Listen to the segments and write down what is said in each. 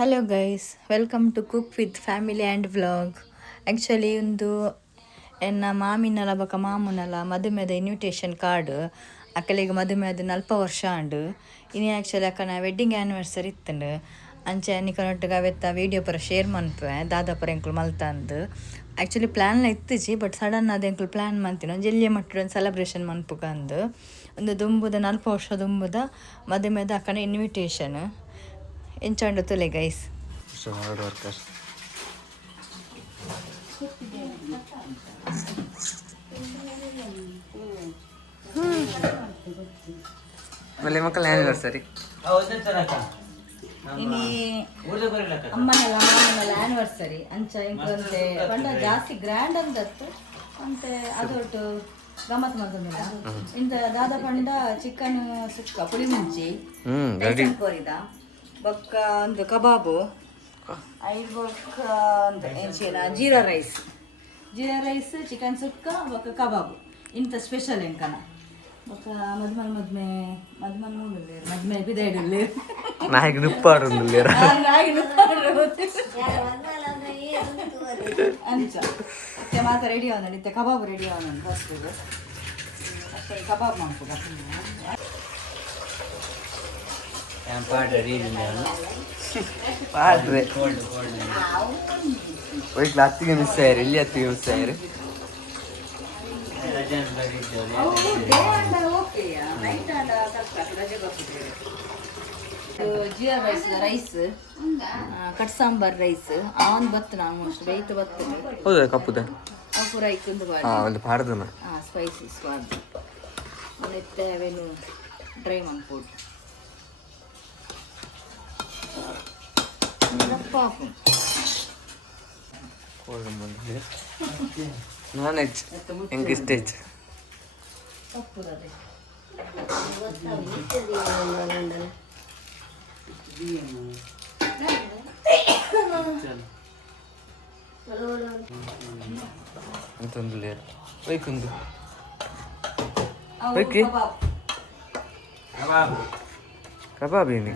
Hello guys, welcome to cook with family and vlog. Actually ಒಂದು ಎನ್ನ ಮಾಮಿನಲ ಬೊಕ ಮಾಮುನಲ ಮದುಮೆದ invitation card ಅಕ್ಕಲಿಗೆ ಮದುಮೆ ಅದು 40 ವರ್ಷ ಆಂಡು ಇನಿ ಆ್ಯಕ್ಚುಲಿ ಅಕ್ಕನ ವೆಡ್ಡಿಂಗ್ ಆ್ಯನಿವರ್ಸರಿ ಇತ್ತಂಡು ಅಂಚೆ ನಿಕನೊಟ್ಟಿಗೆ ಅವೆತ್ತ ವೀಡಿಯೋ ಪೂರ ಶೇರ್ ಮನ್ಪುವೆ ದಾದಾಪುರ ಎಂಕುಲು ಮಲ್ತಂದು. ಆ್ಯಕ್ಚುಲಿ ಪ್ಲ್ಯಾನ್ಲ ಇತ್ತಿಜಿ ಬಟ್ ಸಡನ್ ಅದು ಎಂಕುಲು ಪ್ಲ್ಯಾನ್ ಮನ್ತಿನ ಜಲ್ದಿಯ ಮಟ್ಟಿನ ಒಂದು ಸೆಲೆಬ್ರೇಷನ್ ಮನ್ಪುಗಂದು ಒಂದು ದುಂಬುದ 40 ವರ್ಷ ದುಂಬುದ ಮದುಮೆದ ಅಕ್ಕನ ಇನ್ವಿಟೇಷನ್ ಎಂಚಾಂಡು ತುಲೆ ಗೈಸ್. ಹಾರ್ಡ್ ವರ್ಕರ್ ಮಲ್ಲಿ ಮಕ್ಕಳ ಆ್ಯನಿವರ್ಸರಿ ಇನಿ ಅಮ್ಮನೆಲ್ಲ ಮಾಮನೆಲ್ಲ ಆ್ಯನಿವರ್ಸರಿ ಅಂಚ ಇಂಕೊಂತೆ ಪಂಡ ಜಾಸ್ತಿ ಗ್ರ್ಯಾಂಡ್ ಅಂದತ್ತು ಅಂತೆ ಅದೊಟ್ಟು ಗಮ್ಮತ್ ಮಾಡ್ತಂದಿಲ್ಲ ಇಂದ ದಾದ ಪಂಡ ಚಿಕನ್ ಸುಕ್ಕ ಪುಳಿ ಮುಂಚಿ ಕೋರಿದ ಬೊಕ್ಕ ಒಂದು ಕಬಾಬು ಐದು ಬೊಕ್ಕ ಒಂದು ಎಂಚಿನ ಜೀರಾ ರೈಸ್ ಚಿಕನ್ ಸುಕ್ಕ ಬೊಕ್ಕ ಕಬಾಬು ಇಂಥ ಸ್ಪೆಷಲ್ ಎಂಕನ ಬೊಕ್ಕ ಮದ್ಮನ್ ಮೂಡುಲ್ಲೇರು ಮದ್ಮೆ ಬಿದೈಡುಲ್ಲೇರು ನಾಯಿಗೆ ನುಪ್ಪಾಡುಲ್ಲೇರು ಅಂಚ ಮತ್ತೆ ಮಾತ ರೆಡಿ ಅವನ ಇತ್ತೆ ಕಬಾಬ್ ರೆಡಿ ಅವನ ಫಸ್ಟ್ ಅಷ್ಟೇ ಕಬಾಬ್ ಮಾಡ್ಕೊಡ ಪಾಡ್ರೆ ಹೋಯ್ತು ಹತ್ತಿಗೆ ಮಿಸ್ ಆಯ್ರು ಇಲ್ಲಿ ಹತ್ತಿಗೆ ಮಿಸ್ ಆಯ್ರು jeera rice cut sambar rice ಅವನ್ ಬತ್ತನ ಆಲ್ಮೋಸ್ಟ್ ಬೈಟ್ ಬತ್ತನೆ ಹೌದಾ ಕಪ್ಪುದ ಅಪುರ ಇಕ್ಕೊಂದು ಒಂದು ಪಾಡ್ದನ ಸ್ಪೈಸಿ ಸ್ವಾದ್ ಮತ್ತೆ ಅವೇನು ಡ್ರೈ ಮಾಡ್ಬೋದು ನಾನ್ ವೆಜ್ ಹೆಂಗೆ ಸ್ಟೇಜ್ ಅಂತಂದು ಬೈಕುಂದು ಬೈಕಿ ಕಬಾಬ್ ಏನಿ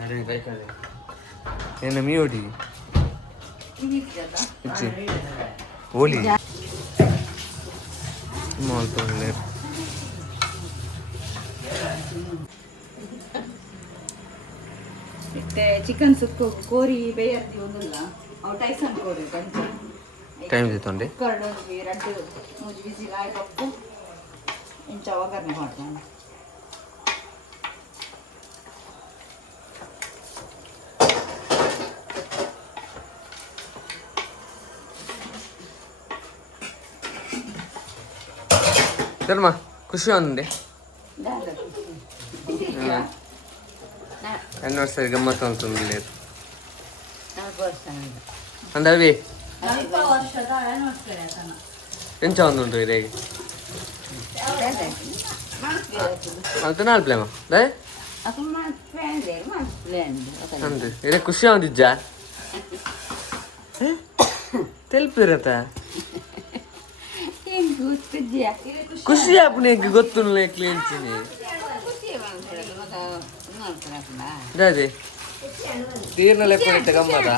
ಏನು ಮೀಯೋಡಿ ಇಚ್ಚಿ ಹೋಲಿ ಮಾಡ್ತಂದು ಮತ್ತೆ ಚಿಕನ್ ಸುಕ್ಕು ಕೋರಿ ಬೇಯರ್ತಿ ಒಂದಿಲ್ಲ ಅವು ಟೈಸನ್ ಕೋರಿ ಬಂತು ಟೈಮ್ ತೊಂಡೆ ಕರ್ಡೋಗಿ ರಡ್ಡು ಮೂಜಿ ಬಿಸಿ ಗಾಯ ಪಪ್ಪು ಇಂಚ ಒಗ್ಗರಣೆ ಮಾಡ್ತಾನೆ ಧರ್ಮ ಖುಷಿ ಒಂದೇ ಆ್ಯನಿವರ್ಸರಿ ಗಮ್ಮತ್ತು ಅಂತಂದಿಲ್ಲ ಅಂದವಿ ಎಂಚ ಒಂದುಂಟು ಇದೆ ಅಂತ ನಾಲ್ ಪ್ಲೇಮ ದೇ ಅಂದು ಇದೆ ಖುಷಿ ಒಂದಿಜ್ಜ ತೆಲ್ಪಿರತ್ತ ಖುಷಿ ಆಪುನೆ ಗೊತ್ತು ಕ್ಲೀನ್ಸಿನಿ ಅದೇ ತೀರ್ನ ಲೆಕ್ಕ ಗಮ್ಮದ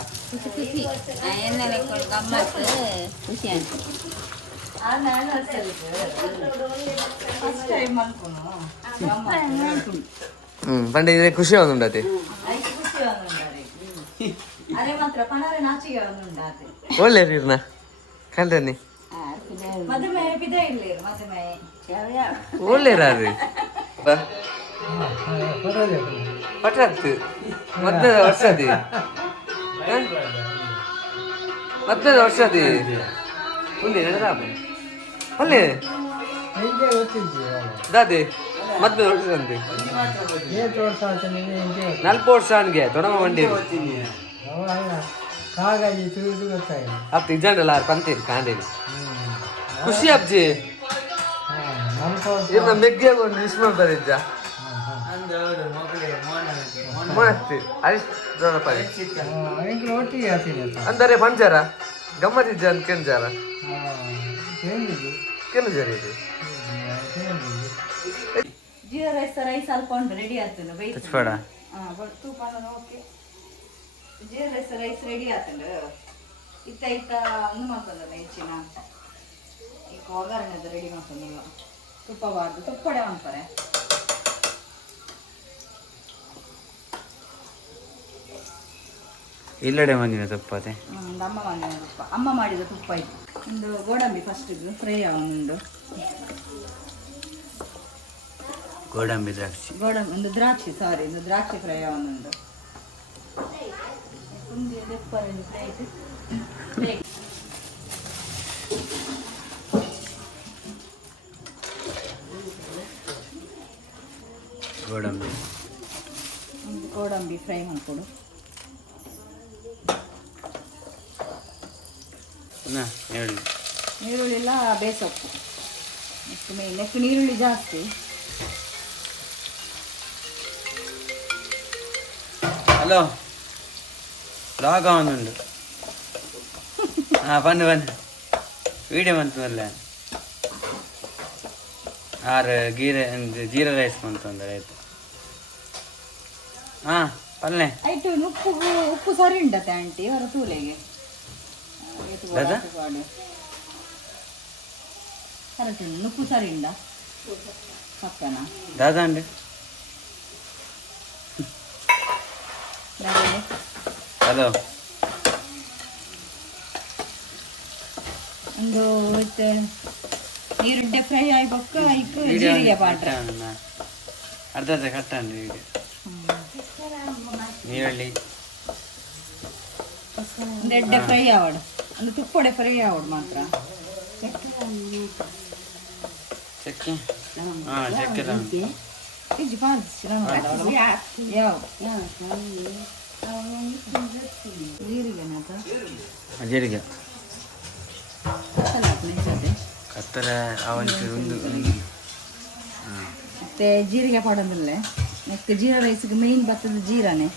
ಪಂಡ ಇದೆ ಖುಷಿ ಒಂದುಂಡತಿ ಒಳ್ಳೆ ನೀರ್ನ ಕಂಡ್ರಿ ಒಳ್ಳೆರಾರಿ ಪಟ್ರಾಗ್ತು ಮದ್ದ ವರ್ಷದಿ ಉಂಡಿ ನಡೆದಾಬು ಅಲ್ಲೇ ದಾದೆ ಮದ್ದ ವರ್ಷದಂತೆ 40 ವರ್ಷ ಅನ್ಗೆ ದೊಡಮ ಮಂಡಿ ಅಪ್ಪ ಇಜಂಡಲ್ಲ ಪಂತೀರಿ ಕಾಂಡೇರಿ ಖುಷಿ ಅಪ್ಜಿ ಇರ್ನ ಮೆಗ್ಗೆ ಒಂದು ವಿಶ್ ಮಾಡ್ತಾರಿಜ್ಜ ಮಸ್ತಿ ಅರಿಶ್ ದೊಡ್ಡಪ್ಪ ಅಂದರೆ ಪಂಚಾರ ಗಮ್ಮತ್ತಿಜ್ಜ ಅಂತ ಕೆಂಜಾರ ಕೆಲ ಜರಿ ಇದೆ ಜೀರಾ ರೈಸ್ ಅಲ್ಪ ಉಂಟು ರೆಡಿ ಆಗ್ತದೆ ತಚ್ಬೇಡ ತೂಪ ಓಕೆ ಜೀರಾ ರೈಸ್ ರೆಡಿ ಆತಂಡು ಇತ್ತ ಒಂದು ಮಾಡ್ತಂದಲ್ಲ ಹೆಚ್ಚಿನ ಈಗ ಒಗ್ಗರಣೆದು ರೆಡಿ ಮಾಡ್ತಂದಿಲ್ಲ ತುಪ್ಪ ಬಾರ್ದು ತುಪ್ಪಡೆ ಮಾಡ್ತಾರೆ ಇಲ್ಲಡೆ ಮಂದಿನ ತುಪ್ಪ ಅದೇ ಒಂದು ಅಮ್ಮ ಮಾಡಿದ ತುಪ್ಪ ಅಮ್ಮ ಮಾಡಿದ ತುಪ್ಪ ಇದು ಒಂದು ಗೋಡಂಬಿ ಫಸ್ಟಿಗೆ ಫ್ರೈ ಆಗುಂಡು ಗೋಡಂಬಿ ದ್ರಾಕ್ಷಿ ಒಂದು ದ್ರಾಕ್ಷಿ ಒಂದು ದ್ರಾಕ್ಷಿ ಫ್ರೈ ಆಗುಂಡು ಗೋಡಂಬಿ ಒಂದು ಗೋಡಂಬಿ ಫ್ರೈ ಮಾಡಿಕೊಡು ನೀರುಳ್ಳಿ ಎಲ್ಲ ಬೇಸೊಪ್ಪು ನೆಕ್ಸ್ಟ್ ಮೇನ್ ನೆಕ್ಸ್ಟ್ ನೀರುಳ್ಳಿ ಜಾಸ್ತಿ ಹಲೋ ಲಾಗ್ ಆನ್ ಉಂಡು ಬಂದು ವೀಡಿಯೋ ಬಂತು ಅಲ್ಲ ಜೀರಾ ರೈಸ್ ಬಂತು ಅಂದ್ರೆ ಆಯ್ತು ಪಲ್ಲೆ ಆಯ್ತು ಉಪ್ಪು ಸರಿ ಉಂಟತ್ತೆ ಆಂಟಿ ಅವರ ತೂಲೆಗೆ ಕರೆಕ್ಟ್ ಉಪ್ಪು ಸರಿ ಉಂಡ ಪಕ್ಕನ ದಾದಾ ಅಂడి ಹಲೋ ಒಂದು ನೀರುಂಡೆ ಫ್ರೈ ಆಗಿ ಬೊಕ್ಕ ಜೀರಿಗೆ ಪಾಟ್ರೆ ಅರ್ಧ ಕಟ್ಟಂడి ವೀಡಿಯೋ ನೀರುಳ್ಳಿ ಒಂದು ಎಡ್ಡೆ ಫ್ರೈ ಆವಡು ಒಂದು ತುಪ್ಪಡೆ ಫ್ರೈ ಆವಡು ಮಾತ್ರ ಚಕ್ಕೆ ಚಕ್ಕೆ ಇಜ್ಜಿ ಯಾವ ಜೀರಿಗೆ ಕತ್ತಲ ಮತ್ತೆ ಜೀರಿಗೆ ಪಾಡೋದಿಲ್ಲೇ ನೆಕ್ಸ್ಟ್ ಜೀರಾ ರೈಸ್ಗೆ ಮೇಯ್ನ್ ಬರ್ತದೆ ಜೀರಾನೇ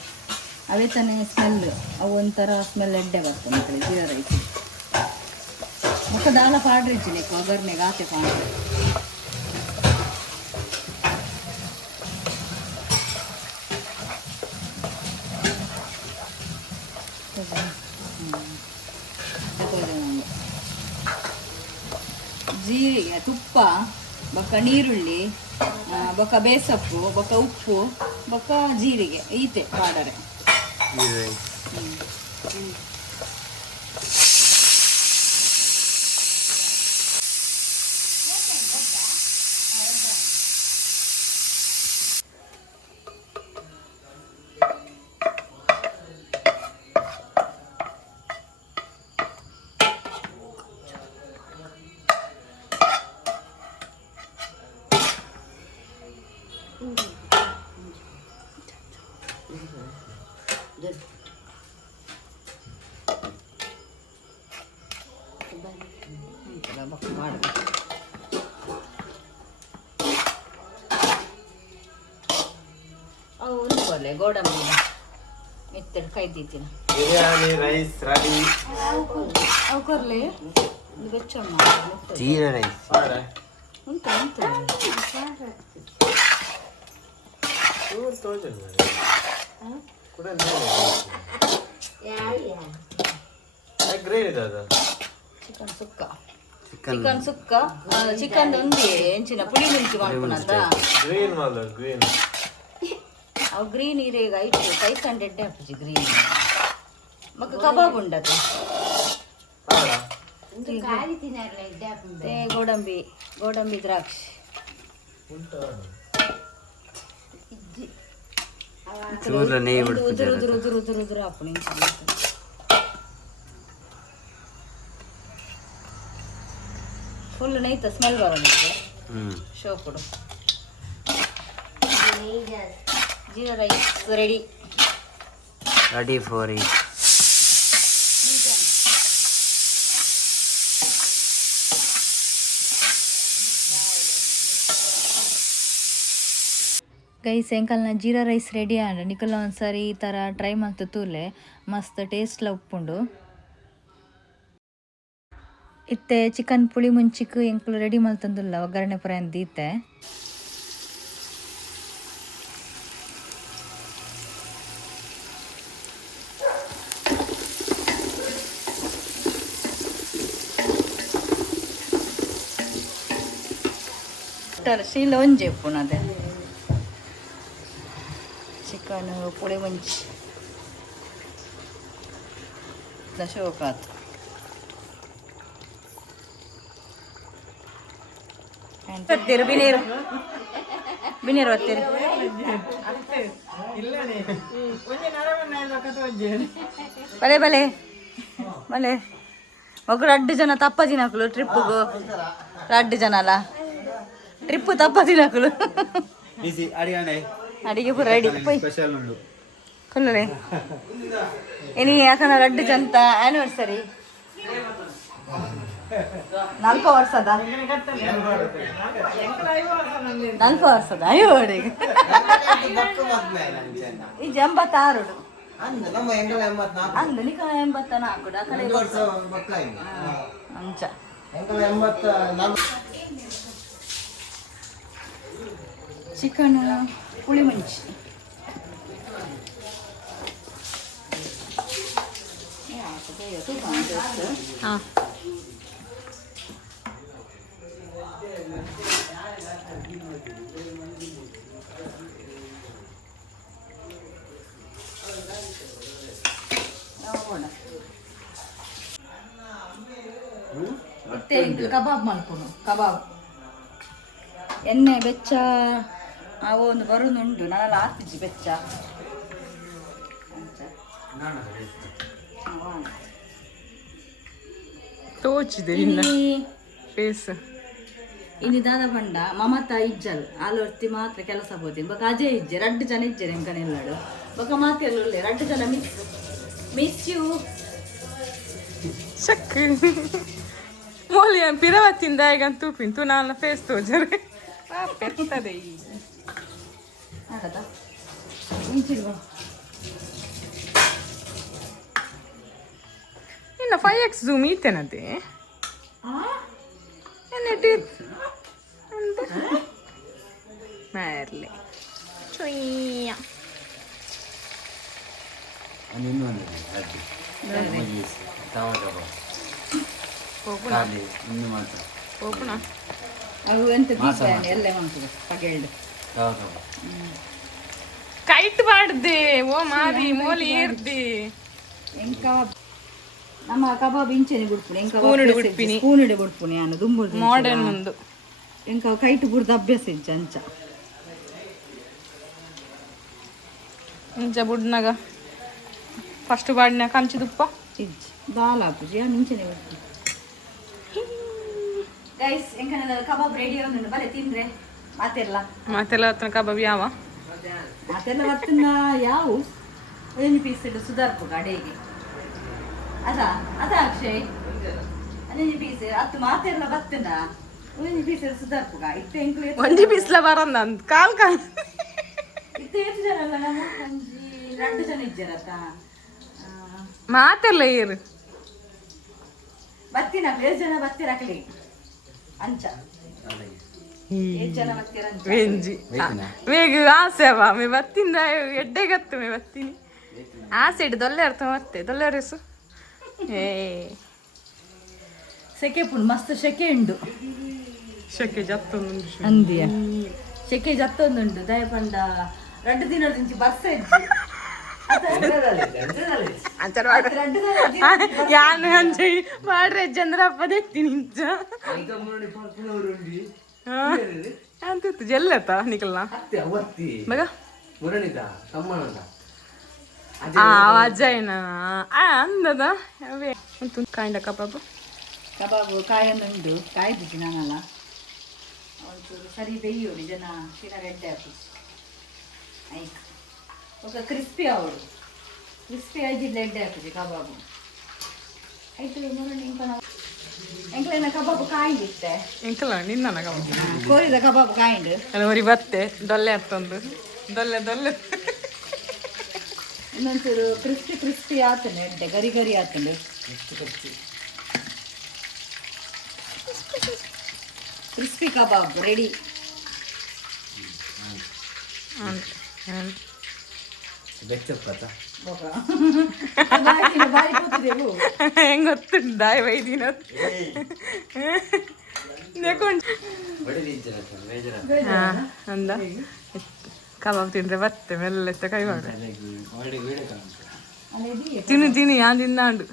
ಅವೇ ತಾನೇ ಸ್ಮೆಲ್ ಅವು ಒಂಥರ ಸ್ಮೆಲ್ ಎಡ್ಡೆ ಬರ್ತದೆ ಮಕ್ಕಳಿಗೆ ಜೀರಾ ರೈಸ್ ಮುಖ ದಾಲ ಪಾಡ್ರಿಜ್ಜಿ ನೆಕ್ಕು ಒಗ್ಗರ್ನೆಗೆ ಆತೆ ಪಾಡ್ರೆ ಜೀರಿಗೆ ತುಪ್ಪ ಬೊಕ್ಕ ನೀರುಳ್ಳಿ ಬೊಕ್ಕ ಬೇಸಪ್ಪು ಬೊಕ್ಕ ಉಪ್ಪು ಬೊಕ್ಕ ಜೀರಿಗೆ ಈತೆ ಪಾಡರೆ ಗೋಡಂಬಿ ಮೆತ್ತಡು ಕೈದಿತ್ತಿನ ಬಿರಿಯಾನಿ ರೈಸ್ ರೆಡಿ ಅವು ಕೊರ್ಲೆ ಬೆಚ್ಚಮ್ಮ ಜೀರಾ ರೈಸ್ ಉಂಟು ಚಿಕನ್ ಸುಕ್ಕ ಚಿಕನ್ ಸುಕ್ಕ ಚಿಕನ್ ಒಂದು ಎಂಚಿನ ಪುಳಿ ಮುಂಚಿ ಮಾಡ್ಕೊಳದ ಅವು ಗ್ರೀನ್ ಇರೇಗ ಐಟು 500 ಹಾಪುಜಿ ಗ್ರೀನ್ ಮಕ್ಕ ಕಬಾಬ್ ಉಂಡದು ಗೋಡಂಬಿ ದ್ರಾಕ್ಷಿ ಉದುರು ಹಾಪುಣಿ ಫುಲ್ ನೈತ ಸ್ಮೆಲ್ ಬರೋದಿದೆ ಶೋ ಕೊಡು jeera rice ready for it ಗೈ ಸಾಯಂಕಾಲ ಜೀರಾ ರೈಸ್ ರೆಡಿ ಆಂಡ ನಿಕಲ್ಲ ಒಂದ್ಸರಿ ಈ ಥರ ಟ್ರೈ ಮಾಡ್ತು ತೂಲೆ ಮಸ್ತ್ ಟೇಸ್ಟ್ಲ ಉಪ್ಪುಂಡು ಇತ್ತೆ ಚಿಕನ್ ಪುಳಿ ಮುಂಚಿಕ್ ಎಂಕ್ಲು ರೆಡಿ ಮಲ್ತಂದುಲ್ಲ ಒಗ್ಗರಣೆ ಪುರ ದೀತೆ ಇತ್ತರ ಶೀಲ ಒಂಜಿ ಪುನದೆ ಚಿಕನ್ ಪುಳಿ ಮುಂಚಿ ಶೋಕಾತ್ ಒತ್ತೀರು ಬಿನೀರು ಬಿನೀರು ಒತ್ತೀರು ಬಲೆ ಬಲೆ ಬಲೆ ಮಕ್ಕಳು 2 ಜನ ತಪ್ಪದಿನಕಲು ಟ್ರಿಪ್ಪಿಗೂ 2 ಜನ ಅಲ್ಲ ಟ್ರಿಪ್ಪು ತಪ್ಪದಿನಕಲು ಬಿಸಿ ಅಡಿಗೆ ಅಡಿಗೆ ಪೂರ ರೆಡಿ ಪೊಯ್ ಸ್ಪೆಷಲ್ ಉಂಡು ಕೊಲ್ಲರೆ ಇನಿ ಯಾಕಂದ್ರೆ 2 ಜನತ ಆ್ಯನಿವರ್ಸರಿ 4 ವರ್ಷದ 4 ವರ್ಷದ ಅಯ್ಯೋ ಅಡಿಗೆ ಈ 86 ಅಂದು ನಿಕ 84 ಆ ಕಡೆ ಅಂಚ ಚಿಕನ್ ಪುಳಿ ಮುಂಚಿ ಹಾಂ ಮತ್ತೆ ಕಬಾಬ್ ಮಾಡ್ಕೊಡು ಕಬಾಬ್ ಎಣ್ಣೆ ಬೆಚ್ಚ ಅವು ಒಂದು ಬರೋದುಂಟು ನಾನೆಲ್ಲ ಹಾಕ್ತಿದ್ದೆ ಬೆಚ್ಚ ತೋಚಿದೆ ಫೇಸ್ ಇನ್ನು ದಾದ ಪಂಡ ಮಮತಾ ಇಜ್ಜಲ್ ಆಲೋರ್ತಿ ಮಾತ್ರ ಕೆಲಸ ಬೋದಿ ಬೊಕ ಅಜಯ್ ಇಜ್ಜೆ 2 ಜನ ಇಜ್ಜೆರ್ ಎಂಕನೆಲ್ಲಾಡು ಬೊಕ ಮಾತೆಲ್ಲ 2 ಜನ ಮಿಸ್ ಯು ಶಕ್ ಮೋಲಿ ಪಿರವತ್ತಿಂದ ಈಗ ತೂಪಿಂತು ನಾನು ಫೇಸ್ ತೋಜರೆ ಪೆತ್ತದೆ ಆಗದ ಇಂಚಿಲ್ವ ಇನ್ನು 5x ಝೂಮ್ ಈತೇನದೆ എന്നിട്ട് മേർലെ ചൊയ്യ പോപ്പണ ಅವು ಎಂತ ದೀಪಾವಳಿ ಎಲ್ಲ ಉಂಟು ಪಗೆಲ್ಡು ಕೈಟ್ ಮಾಡ್ದೆ ಓ ಮಾರಿ ಮೋಲಿ ಏರ್ದೆ ಎಂಕ ನಮ್ಮ ಕಬಾಬ್ ಇಂಚೆನೆ ಬಿಡ್ಪುನಿ ಎಂಕ ಸ್ಪೂನ್ ಬಿಡ್ಪಿನಿ ಸ್ಪೂನ್ ಇಡೆ ಬಿಡ್ಪುನಿ ನಾನು ದುಂಬುದು ಮಾಡರ್ನ್ ಮುಂದು ಎಂಕ ಕೈಟ್ ಬುಡ್ದು ಅಭ್ಯಾಸ ಇಜ್ಜ ಅಂಚ ಇಂಚ ಬುಡ್ನಾಗ ಫಸ್ಟ್ ಬಾಡಿನ ಕಂಚಿ ತುಪ್ಪ ಇಜ್ಜ ದಾಲ್ ಹಾಕುಜಿ ನಾನು ಇಂಚೆನೆ ಬಿಡ್ಪುನಿ ಗೈಸ್ ಎಂಕನ ಕಬಾಬ್ ರೆಡಿ ಆಗುಂಡು ಬಲೆ ತಿಂದ್ರೆ ಮತ್ತೆಲ್ಲ ಹತ್ರ ಕಬಾಬ್ ಯಾವ ಅದೆಲ್ಲ ಬತ್ತಿನ ಯಾವು ಒಂದು ಪೀಸ್ ಇಟ್ಟು ಸುಧಾರ್ಪು ಅಡೆಗೆ ಅದ ಅದ ಅಕ್ಷಯ್ ಒಂದು ಪೀಸ್ ಹತ್ತು ಮಾತೆಲ್ಲ ಬತ್ತಿನ ಒಂದು ಪೀಸ್ ಸುಧಾರ್ಪುಗ ಇತ್ತು ಎಂಕ್ಲು ಒಂಜಿ ಬಿಸ್ಲ ಬರಂದ ಅಂತ ಕಾಲ್ ಇತ್ತು ಎಷ್ಟು ಜನ ಅಲ್ಲ ನಮ್ಮ ಒಂಜಿ 2 ಜನ ಇದ್ದಾರತ್ತ ಮಾತೆಲ್ಲ ಏರು ಬತ್ತಿನ 7 ಜನ ಬತ್ತಿರಕ್ಲಿ ಅಂಚ 7 ಜನ ಬತ್ತಿರ ಅಂಚ ವೆಂಜಿ ಬೇಗ ಆಸೆ ಅವ ಮೇ ಬತ್ತಿಂದ ಎಡ್ಡೆಗತ್ತು ಮೇ ಬತ್ತೀನಿ ಆಸೆ ಇಡು ದೊಲ್ಲೆ ಅರ್ಥ ಮತ್ತೆ ದೊಲ್ಲೆ ರೆಸು ಏ ಸೆಕೆ ಪುಂಡು ಮಸ್ತ್ ಸೆಕೆ ಉಂಡು ಶೆಕೆ ಜತ್ತೊಂದು ಅಂದಿಯ ಸೆಕೆ ಜತ್ತೊಂದುಂಡು ದಯಪಂಡ 2 ದಿನದಿಂದ ಬರ್ಸ ಇಜ್ಜಿ ಯಾನು ಅಂಜಿ ಮಾಡ್ರೆ ಚಂದ್ರಪ್ಪ দেখತೀನಿ ಇಂಚ ಅಂತಿತ್ತು ಜಲ್ಲತ್ತ ನಿಕಲ್ನ ಮಗ ಅಜ್ಜಯ್ಯನ ಅಂದದ ಅವೇ ಉಂಟು ಕಾಂಡ ಕಬಾಬು ಕಬಾಬು ಕಾಯೊಂದುಂಡು ಕಾಯ್ದಿದ್ದು ನಾನಲ್ಲ ಒಂಚೂರು ಸರಿ ಬೇಯೋಡಿ ಜನ ಶಿರ ರೆಡ್ಡೆ ಹಾಕಿ ಆಯ್ತು ఒక క్రిస్పీ ఆవుడు క్రిస్పీ అయితే రెడ్డే ಹಾಕುದು ಕಬಾಬು ಆಯ್ತು ನೋಡಿ ಎಂಕ್ಲೈನ ಕಬಾಬು ಕಾಯಿಂದಿತ್ತೆ ಎಂಕಲ್ಲ ನಿನ್ನ ಕಬಾಬು ಕೋರಿದ ಕಬಾಬು ಕಾಯಿಂಡು ಅವರಿ ಬತ್ತೆ ದೊಲ್ಲೆ ಹತ್ತೊಂದು ದೊಲ್ಲೆ ದೊಲ್ಲೆ ಇನ್ನೊಂಚೂರು ಕ್ರಿಸ್ಪಿ ಆತನೆ ಎಡ್ಡೆ ಗರಿ ಗರಿ ಆತಂಡು ಕ್ರಿಸ್ಪಿ ಕಬಾಬ್ ರೆಡಿ ಹೆಂಗ್ ಗೊತ್ತುಂಟ ವೈದಿನ ಹಾ ಅಂದ ಕಬಾಬ್ ತಿಂದ್ರೆ ಬತ್ತೆ ಮೆಲ್ಲತ್ತ ಕೈ ಮಾಡ ತಿನಿ ಯಾ ತಿನ್ನಾಂಡು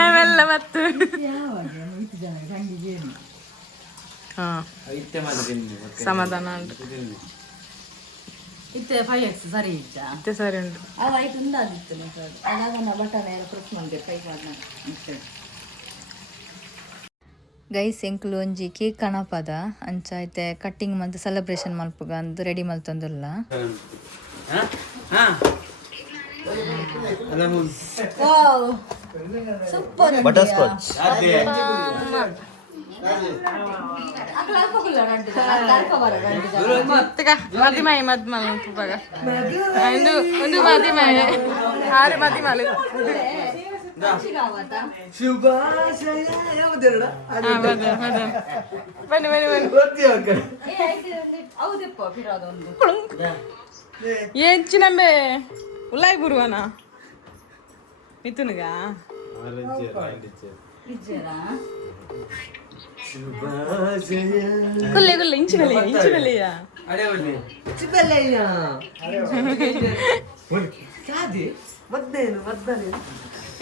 ಆಮೇಲೆ ಮತ್ತೆ ಹಾ ಸಮಾಧಾನ ಉಂಟು ಇತ್ತೆ 5x ಸರಿ ಇಜ್ಜ ಮತ್ತೆ ಸರಿ ಉಂಟು ಆ ವೈಟ್ ಉಂದಾದಿತ್ತು ಅದಾಗನ ಬಟನ್ ಎಲ್ಲ ಪ್ರೆಸ್ ಮಾಡಿದೆ ಕೈ ಮಾಡ್ನ ಗೈಸ್ ಎಂಕ್ಲು ಒಂಜಿ ಕೇಕ್ ಕಣಪದ ಅಂಚ ಐತೆ ಕಟ್ಟಿಂಗ್ ಮಂತ್ ಸೆಲೆಬ್ರೇಷನ್ ಮಲ್ಪುಗ ಅಂದು ರೆಡಿ ಮಲ್ತೊಂದುಲ್ಲ ಸೂಪರ್ ಬಟರ್ ಸ್ಕಾಚ್ ಮದಿ ಮಾಯಿ ಮದ್ಮಲ್ ಉಂಟುವಾಗ ಒಂದು ಮದಿ ಮಾಯಿ ಆರು ಮದಿ ಮಾಲು ಬನ್ನಿ ಬನ್ನಿ ಬನ್ನಿ ಹೆಚ್ಚಿನಂಬೆ ಉಲ್ಲಾಯ್ ಬರುವನ ಮಿಥುನ್ಗ ಕುಲ್ಲೆ ಕುಲ್ಲೆ ಇಂಚು ಬೆಲೆಯ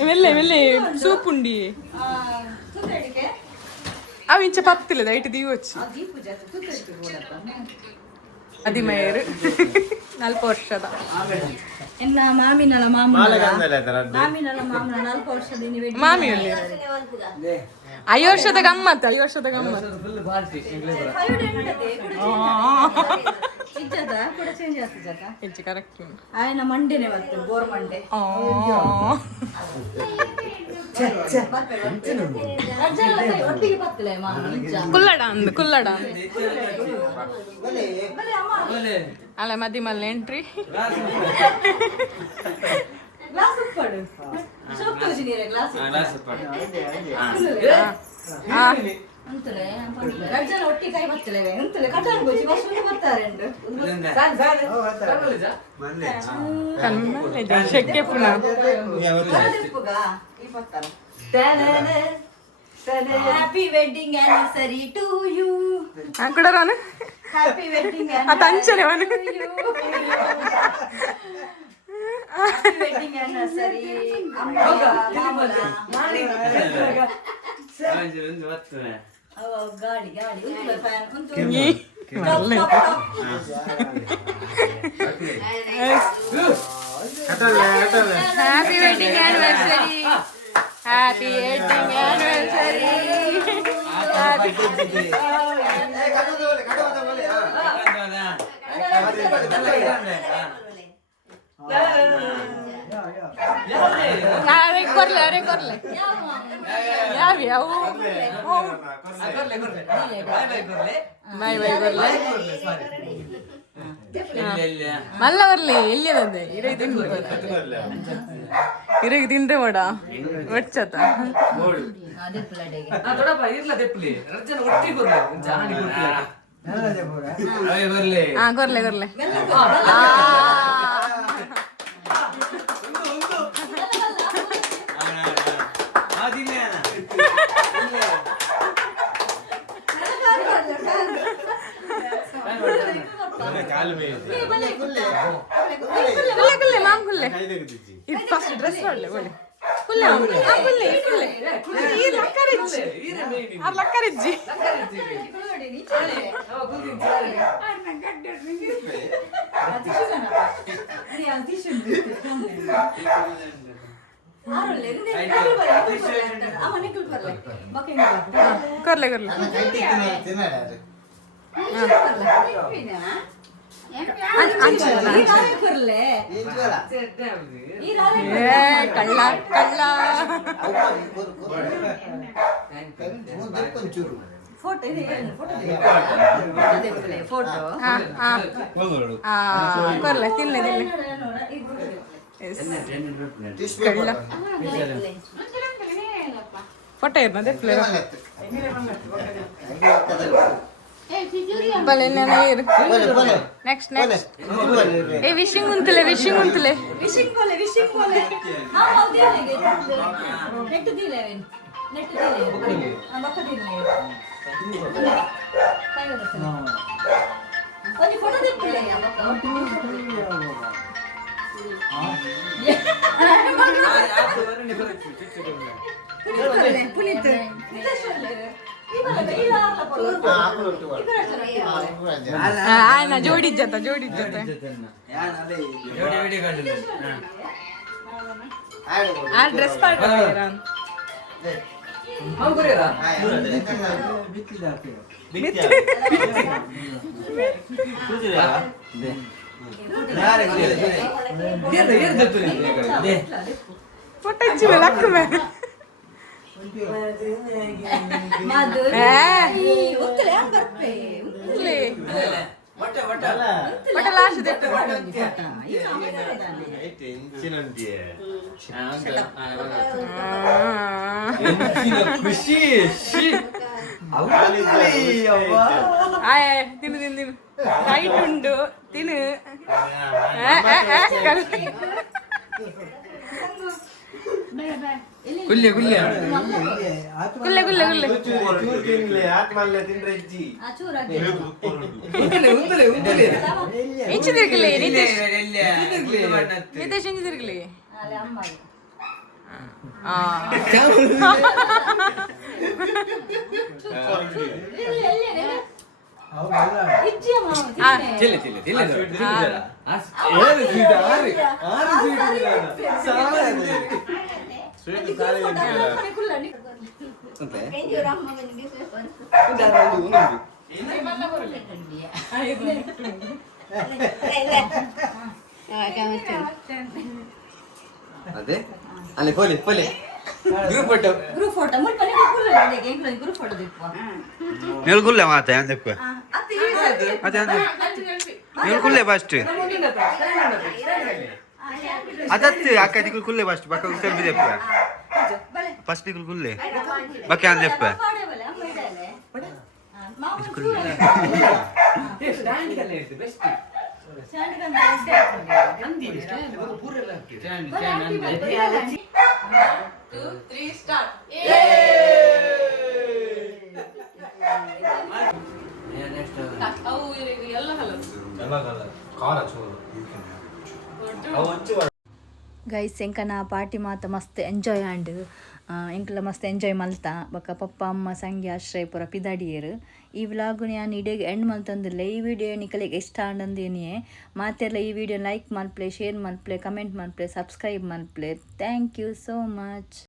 ಮೆಲ್ಲೆ ಮೆಲ್ಲೆ ಸೂಪ್ ಉಂಡಿ ಅವು ಇಂಚ ಪತ್ತಿಲ್ಲ ದೈಟ್ ದೀವು వచ్చి అది మేరు 4 ವರ್ಷದ ಎನ್ನ ಮಾಮಿನಲ ಮಾಮಿನಲ 4 ವರ್ಷದ ಮಾಮಿ ಅಲ್ಲಿ 5 ವರ್ಷದ ಗಮ್ಮತ್ ಇಜ್ಜದ ಕೂಡ ಚೇಂಜ್ ಆಗ್ತದ ಹೆಚ್ಚು ಕರೆಕ್ಟ್ ಆಯ್ನ ಮಂಡೆನೆ ಬರ್ತದೆ ಗೋರ್ ಮಂಡೆ ಒಟ್ಟಿಗೆ ಬರ್ತಲೆ ಕುಲ್ಲಡ ಅಲ್ಲ ಮದಿ ಮಲ್ಲ ಎಂಟ್ರಿ ಗ್ಲಾಸ್ ಉಪ್ಪಡು ಸೋಪ್ತೋಜಿ ನೀರ ಗ್ಲಾಸ್ ಅಂತಲೇ ರಜ್ಜನ ಒಟ್ಟಿಗೆ ಕೈ ಬರ್ತಲೆ ಅಂತಲೇ ಕಟಾನ್ ಗೋಚಿ ವರ್ಷಕ್ಕೆ ಬರ್ತಾರೆ ಶೆಕ್ಕೆ ಪುನಃ happy wedding anniversary to you ಕೂಡ ರಾನು ಹ್ಯಾಪಿ ವೆಡ್ಡಿಂಗ್ ತಂಚನೆ ಅವನು ವೆಡ್ಡಿಂಗ್ ಆನಿವರ್ಸರಿ ಗಾಡಿ happy wedding anniversary happy wedding anniversary ಅರೆ ಕೊರ್ಲೆ ಯಾವ ಬಾಯ್ ಕೊರ್ಲೆ ಮಲ್ಲ ಬರ್ಲಿ ಎಲ್ಲಿಯದಂದೆ ಇರಗಿ ತಿಂದ್ರೆ ಮಾಡ ಒಚ್ಚತ ಕೊರ್ಲೆ ಕುಲ್ಲೆ ಮಾಮ್ ಕುಲ್ಲೆ ಇದು ಫಸ್ಟ್ ಡ್ರೆಸ್ ಒಳ್ಳೆ ಒಳ್ಳೆ ಕುಲ್ಲೆ ಕುಲ್ಲೆ ಈ ಲಕ್ಕರಿಜ್ಜಿ ಕೊರ್ಲೆ ಕಳ್ಳ ಕೊರ್ಲೆ ತಿನ್ಲೆ ಕಳ್ಳ ಫೋಟೋ ಇರ್ನದೆ ಬಲೆ ನೀರು ನೆಕ್ಸ್ಟ್ ಏ ವಿಶಿಂಗ್ ಉಂತಲೆ ఆయన జోడిజ్జత ఆ డ్రెస్ పాడు ಫೋಟೋ ಹಚ್ಚಿ ಲಕ್ಕ ಮೇಲೆ ಲಾಸ್ಟ್ తిను తిను తిను టైట్ ఉండు తిను ಕುಲ್ಲೆ ಕುಲ್ಲೆ ಗುಲ್ಲೆ ಗುಲ್ಲೆ ಗುಲ್ಲೆ ಇಂಚು ತಿರುಗಲಿ ನಿತೇಶ್ ನಿತೇಶ್ ಇಂಚು ತಿರುಗಲಿ ಅದೇ ಅಲ್ಲಿ ಪೋಲಿ ಪೋಲಿ ಗ್ರೂಪ್ ಫೋಟೋ ನಿಲ್ಗುಲ್ಲೆ ಮಾತೆ ಅಂದಪ್ಪ ಅದೇ ಅಂದ ನಿಲ್ಗುಲ್ಲೆ ಫಸ್ಟ್ ಅದತ್ತೆ ಅಕ್ಕ ನಿಲ್ಗುಲ್ಲೆ ಫಸ್ಟ್ ಬಕ್ಕ ಸೆಲ್ಫಿ ದೆಪ್ಪ ಫಸ್ಟ್ ನಿಲ್ಗುಲ್ಲೆ ಬಕ್ಕ ಅಂದೆಪ್ಪ ಗೈಸ್ ಎಂಕನ ಪಾರ್ಟಿ ಮಾತ ಮಸ್ತ್ ಎಂಜಾಯ್ ಆಂಡ್ ಎಂಕಲ ಮಸ್ತ್ ಎಂಜಾಯ್ ಮಲ್ತ ಬೊಕ ಪಪ್ಪ ಅಮ್ಮ ಸಂಗೆ ಆಶ್ರಯ ಪೂರ ಪಿದಾಡಿಯರು ಈ ವ್ಲಾಗ್ ನಾನು ಇಡೀಗೆ ಎಂಡ್ ಮಲ್ತಂದಿಲ್ಲ ಈ ವಿಡಿಯೋ ನಿಕಲಿಗೆ ಇಷ್ಟ ಆಂಡಂದೇನಿಯೇ ಮಾತೆಲ್ಲ ಈ ವಿಡಿಯೋ ಲೈಕ್ ಮಲ್ಪ್ಲೆ ಶೇರ್ ಮಲ್ಪ್ಲೆ ಕಮೆಂಟ್ ಮಲ್ಪ್ಲೆ ಸಬ್ಸ್ಕ್ರೈಬ್ ಮಲ್ಪ್ಲೆ ಥ್ಯಾಂಕ್ ಯು ಸೋ ಮಚ್.